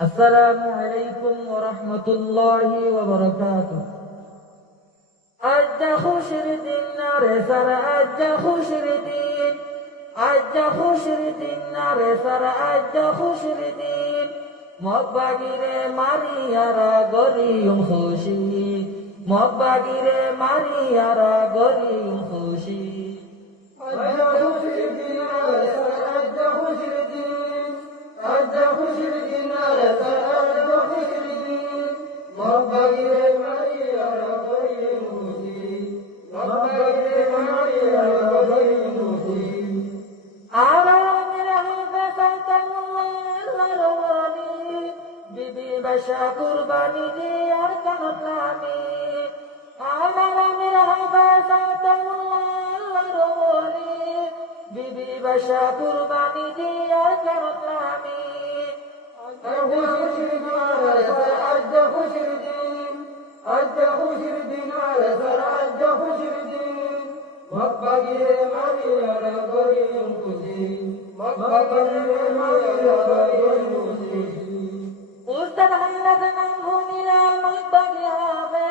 আসসালামু আলাইকুম ওয়া রাহমাতুল্লাহি ওয়া বারাকাতুহু। আজ্জা খুশির দিন রে সারা আজ্জা খুশির দিন, আজ্জা খুশির দিন রে সারা আজ্জা খুশির দিন, মগবাগিরে মারিয়ারা গরিয়ম খুশি, মগবাগিরে মারিয়ারা গরিয়ম খুশি। আজ্জা খুশির দিন রে সারা আজ্জা খুশির দিন, আজ্জা খুশির দিন রে সারা আজ্জা খুশির দিন, মগবাগিরে মারিয়ারা গরিয়ম খুশি, মগবাগিরে মারিয়ারা গরিয়ম খুশি। আরামের হাফেজাতাল্লাহর ওয়ালি, বিবি বাশা কুরবানি দিয়ার কানলানি। আরামের হাফেজাতাল্লাহর ওয়ালি, বিবি বাশা কুরবানি দিয়ার কানলানি। আজ্জা খুশির দিন রে সারা আজ্জা খুশির দিন, আজ্জা খুশির দিন রে সারা আজ্জা খুশির দিন, মগবাগিরে মারিয়ারা গরিয়ম খুশি, মগবাগিরে মারিয়ারা গরিয়ম খুশি। উস্তাদ হাইলাত নাম ভুনিলে মগবাগি হবে,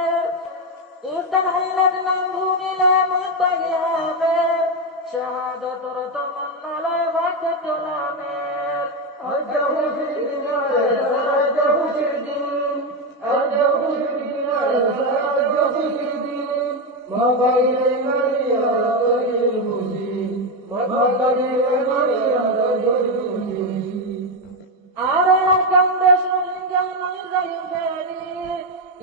উস্তাদ হাইলাত নাম ভুনিলে মগবাগি হবে, শাহাদাতর তমন্না লয় ভাগ্য তোলামের। আজ্জা খুশির দিন রে সারা আজ্জা খুশির দিন, আজ্জা খুশির দিন রে সারা আজ্জা খুশির দিন, মগবাগিরে মারিয়ারা গরিয়ম খুশি, মগবাগিরে মারিয়ারা গরিয়ম খুশি। আরে কান্দেশ রোহিঙ্গা নয় যাইম ফেরি,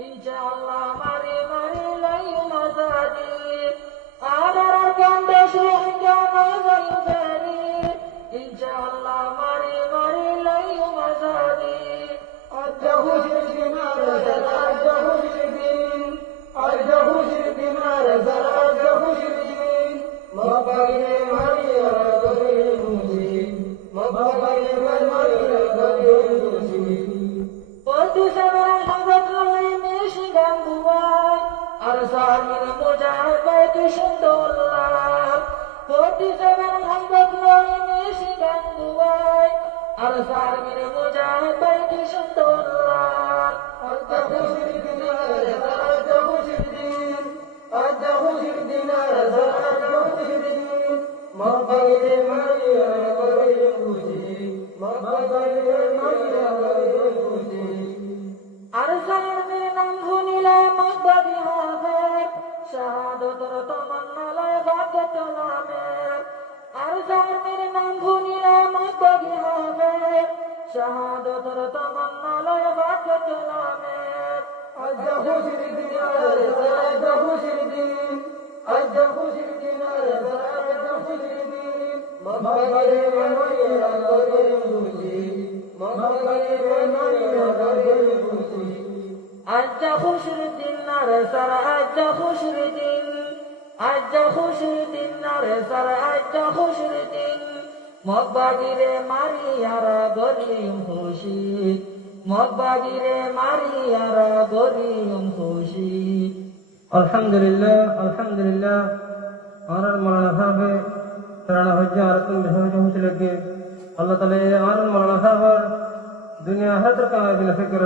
ইনশাআল্লাহ মারি মারি লাইম আজাদি। আরে কান্দেশ রোহিঙ্গা নয় যাইম ফেরি, ইনশাআল্লাহ মারি মারি লাইম আজাদি। আজ্জা খুশির দিন রে সারা আজ্জা খুশির দিন, আজ্জা খুশির দিন রে সারা আজ্জা খুশির দিন, মগবাগিরে মারিয়ারা গরিয়ম খুশি, মগবাগিরে মারিয়ারা গরিয়ম খুশি। পঁয়ত্রিশের হাজত লই মিশি গান বুয়াই, আর সামির মুজাহিদ বাইতি সুন্দরলাল। পঁয়ত্রিশের হাজত লই মিশি গান বুয়াই, আর সামির মুজাহিদ বাইতি সুন্দরলাল। আজ্জা খুশির দিন রে সারা আজ্জা খুশির দিন, আজ্জা খুশির দিন রে সারা আজ্জা খুশির দিন, মগবাগিরে মারিয়ারা গরিয়ম খুশি, মগবাগিরে মারিয়ারা গরিয়ম খুশি। আর সামির নাম ভুনিলে মগবাগি হবে, শাহাদাতর তমন্না লয় ভাগ্য তোলামের। আর সামির নাম ভুনিলে মগবাগি হবে, শাহাদাতর তমন্না লয় ভাগ্য তোলামের। আজ্জা খুশির দিন রে সারা আজ্জা খুশির দিন, আজ্জা খুশির দিন রে সারা আজ্জা খুশির দিন, মগবাগিরে মারিয়ারা গরিয়ম খুশি, মগবাগিরে মারিয়ারা গরিয়ম খুশি। আজ্জা খুশির দিন রে সারা আজ্জা খুশির দিন, আজ্জা খুশির দিন রে সারা আজ্জা খুশির দিন, মগবাগিরে মারিয়ারা গরিয়ম খুশি, মগবাগিরে মারিয়ারা গরিয়ম খুশি। আলহামদুলিল্লাহ আলহামদুলিল্লাহ। আর মৌলানা সাহেব তারা হজ্জা আর কোন বিষয় হচ্ছে লগে আল্লাহ তাআলা আর মৌলানা সাহেব দুনিয়া আখিরাতের কামাই দিলে ফিকর